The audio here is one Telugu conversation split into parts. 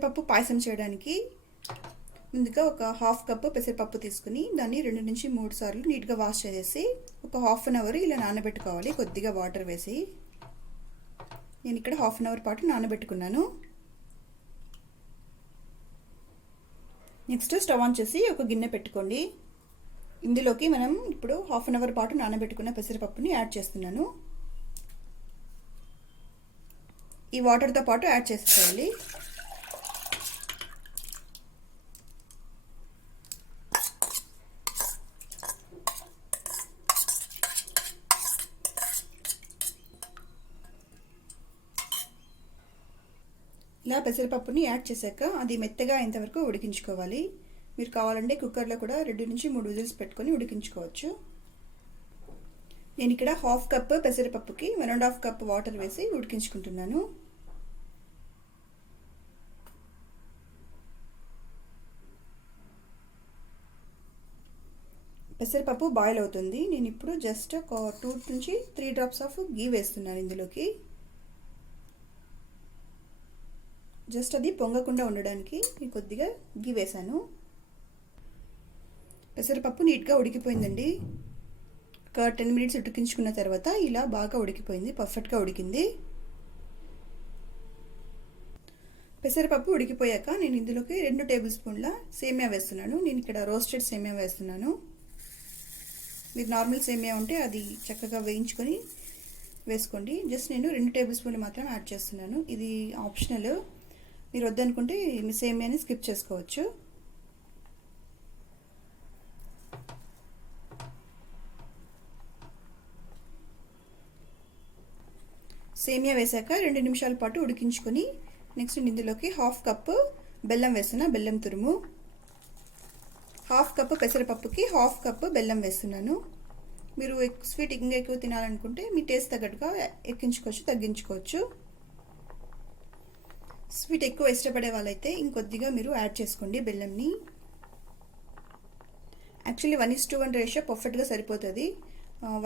పెసరపప్పు పాయసం చేయడానికి ముందుగా ఒక హాఫ్ కప్పు పెసరపప్పు తీసుకుని దాన్ని 2 నుంచి 3 సార్లు నీట్గా వాష్ చేసి ఒక హాఫ్ అన్ అవర్ ఇలా నానబెట్టుకోవాలి. కొద్దిగా వాటర్ వేసి నేను ఇక్కడ హాఫ్ అన్ అవర్ పాటు నానబెట్టుకున్నాను. నెక్స్ట్ స్టవ్ ఆన్ చేసి ఒక గిన్నె పెట్టుకోండి. ఇందులోకి మనం ఇప్పుడు హాఫ్ అన్ అవర్ పాటు నానబెట్టుకున్న పెసరపప్పుని యాడ్ చేస్తున్నాను. ఈ వాటర్తో పాటు యాడ్ చేసేయాలి. ఇలా పెసరపప్పుని యాడ్ చేశాక అది మెత్తగా అయ్యేంతవరకు ఉడికించుకోవాలి. మీరు కావాలంటే కుక్కర్లో కూడా 2 నుంచి 3 విజిల్స్ పెట్టుకొని ఉడికించుకోవచ్చు. నేను ఇక్కడ హాఫ్ కప్ పెసరపప్పుకి 1.5 కప్ వాటర్ వేసి ఉడికించుకుంటున్నాను. పెసరపప్పు బాయిల్ అవుతుంది. నేను ఇప్పుడు జస్ట్ ఒక 2 నుంచి 3 డ్రాప్స్ ఆఫ్ గీ వేస్తున్నాను ఇందులోకి. జస్ట్ అది పొంగకుండా ఉండడానికి నేను కొద్దిగా గీ వేసాను. పెసరపప్పు నీట్గా ఉడికిపోయిందండి. ఒక 10 మినిట్స్ ఉడికించుకున్న తర్వాత ఇలా బాగా ఉడికిపోయింది, పర్ఫెక్ట్గా ఉడికింది. పెసరపప్పు ఉడికిపోయాక నేను ఇందులోకి 2 టేబుల్ స్పూన్ల సేమియా వేస్తున్నాను. నేను ఇక్కడ రోస్టెడ్ సేమియా వేస్తున్నాను. మీరు నార్మల్ సేమియా ఉంటే అది చక్కగా వేయించుకొని వేసుకోండి. జస్ట్ నేను 2 టేబుల్ స్పూన్లు మాత్రం యాడ్ చేస్తున్నాను. ఇది ఆప్షనల్, మీరు వద్దనుకుంటే మీ సేమియాని స్కిప్ చేసుకోవచ్చు. సేమియా వేసాక 2 నిమిషాల పాటు ఉడికించుకొని నెక్స్ట్ ఇందులోకి హాఫ్ కప్ బెల్లం వేస్తున్నా. బెల్లం తురుము. హాఫ్ కప్ పెసరపప్పుకి హాఫ్ కప్ బెల్లం వేస్తున్నాను. మీరు స్వీట్ ఇంకా ఎక్కువ తినాలనుకుంటే మీ టేస్ట్ తగ్గట్టుగా ఎక్కించుకోవచ్చు, తగ్గించుకోవచ్చు. స్వీట్ ఎక్కువ ఇష్టపడే వాళ్ళైతే ఇంకొద్దిగా మీరు యాడ్ చేసుకోండి బెల్లంని. యాక్చువల్లీ 1:1 రేషియో పర్ఫెక్ట్గా సరిపోతుంది.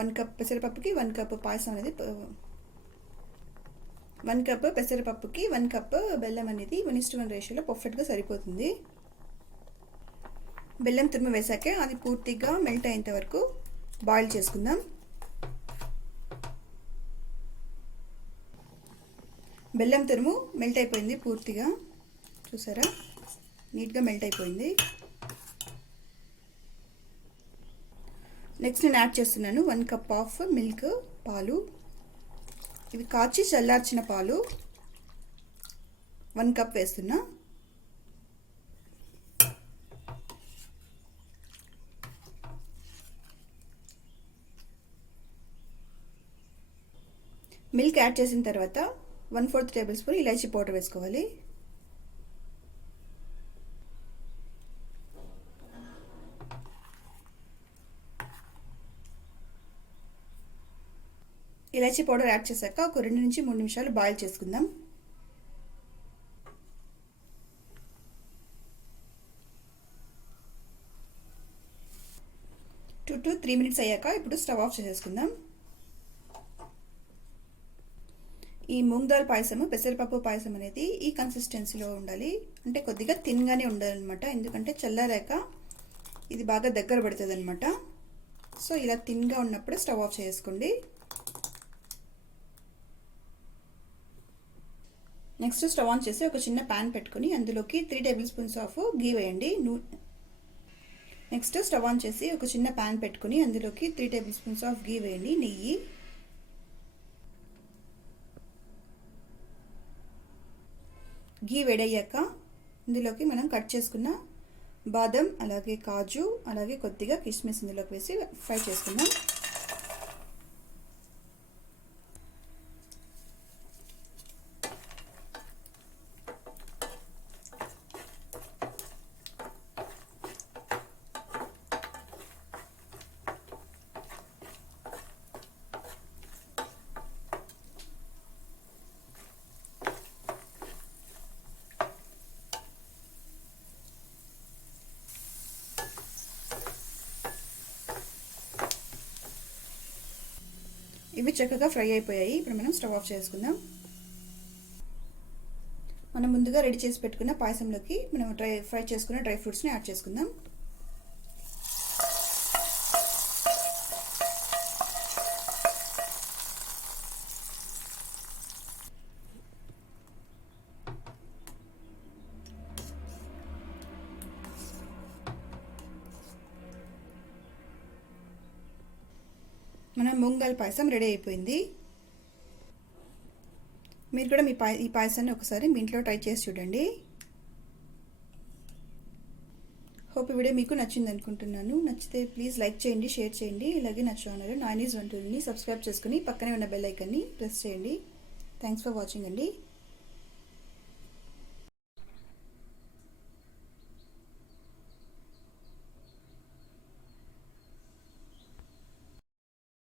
1 కప్ పెసరపప్పుకి 1 కప్ పాయసం అనేది 1 కప్ పెసరపప్పుకి 1 కప్ బెల్లం అనేది 1:1 రేషియోలో పర్ఫెక్ట్గా సరిపోతుంది. బెల్లం తురుము వేసాకే అది పూర్తిగా మెల్ట్ అయ్యేంత వరకు బాయిల్ చేసుకుందాం. బెల్లం తురుము మెల్ట్ అయిపోయింది పూర్తిగా, చూసారా, నీట్గా మెల్ట్ అయిపోయింది. నెక్స్ట్ నేను యాడ్ చేస్తున్నాను 1 కప్ ఆఫ్ మిల్క్, పాలు. ఇవి కాచి చల్లార్చిన పాలు 1 కప్ వేస్తున్నా. మిల్క్ యాడ్ చేసిన తర్వాత 1/4 టేబుల్ స్పూన్ ఇలాచీ పౌడర్ వేసుకోవాలి. ఇలాచీ పౌడర్ యాడ్ చేశాక ఒక 2 నుంచి 3 నిమిషాలు బాయిల్ చేసుకుందాం. 2 to 3 మినిట్స్ అయ్యాక ఇప్పుడు స్టవ్ ఆఫ్ చేసేసుకుందాం. ఈ మూంగ్ దాల్ పాయసము, పెసరపప్పు పాయసం అనేది ఈ కన్సిస్టెన్సీలో ఉండాలి. అంటే కొద్దిగా థిన్గానే ఉండాలన్నమాట. ఎందుకంటే చల్లారాక ఇది బాగా దగ్గర పడుతుంది అనమాట. సో ఇలా థిన్గా ఉన్నప్పుడు స్టవ్ ఆఫ్ చేసుకోండి. నెక్స్ట్ స్టవ్ ఆన్ చేసి ఒక చిన్న ప్యాన్ పెట్టుకుని అందులోకి 3 టేబుల్ స్పూన్స్ ఆఫ్ గీ వేయండి. నెక్స్ట్ స్టవ్ ఆన్ చేసి ఒక చిన్న ప్యాన్ పెట్టుకుని అందులోకి 3 టేబుల్ స్పూన్స్ ఆఫ్ గీ వేయండి, నెయ్యి. గీ వేడయ్యాక ఇందులోకి మనం కట్ చేసుకున్న బాదం, అలాగే కాజు, అలాగే కొద్దిగా కిస్మిస్ ఇందులోకి వేసి ఫ్రై చేసుకుందాం. ఇవి చక్కగా ఫ్రై అయిపోయాయి. ఇప్పుడు మనం స్టవ్ ఆఫ్ చేసుకుందాం. మనం ముందుగా రెడీ చేసి పెట్టుకున్న పాయసంలోకి మనం ఫ్రై చేసుకున్న డ్రై ఫ్రూట్స్ని యాడ్ చేసుకుందాం. మన మూంగాల్ పాయసం రెడీ అయిపోయింది. మీరు కూడా ఈ పాయసాన్ని ఒకసారి మీ ఇంట్లో ట్రై చేసి చూడండి. హోప్ ఈ వీడియో మీకు నచ్చింది అనుకుంటున్నాను. నచ్చితే ప్లీజ్ లైక్ చేయండి, షేర్ చేయండి. ఇలాగే నా ఛానల్ నానీస్ వంటల్ని సబ్స్క్రైబ్ చేసుకుని పక్కనే ఉన్న బెల్ ఐకాన్ని ప్రెస్ చేయండి. థ్యాంక్స్ ఫర్ వాచింగ్ అండి.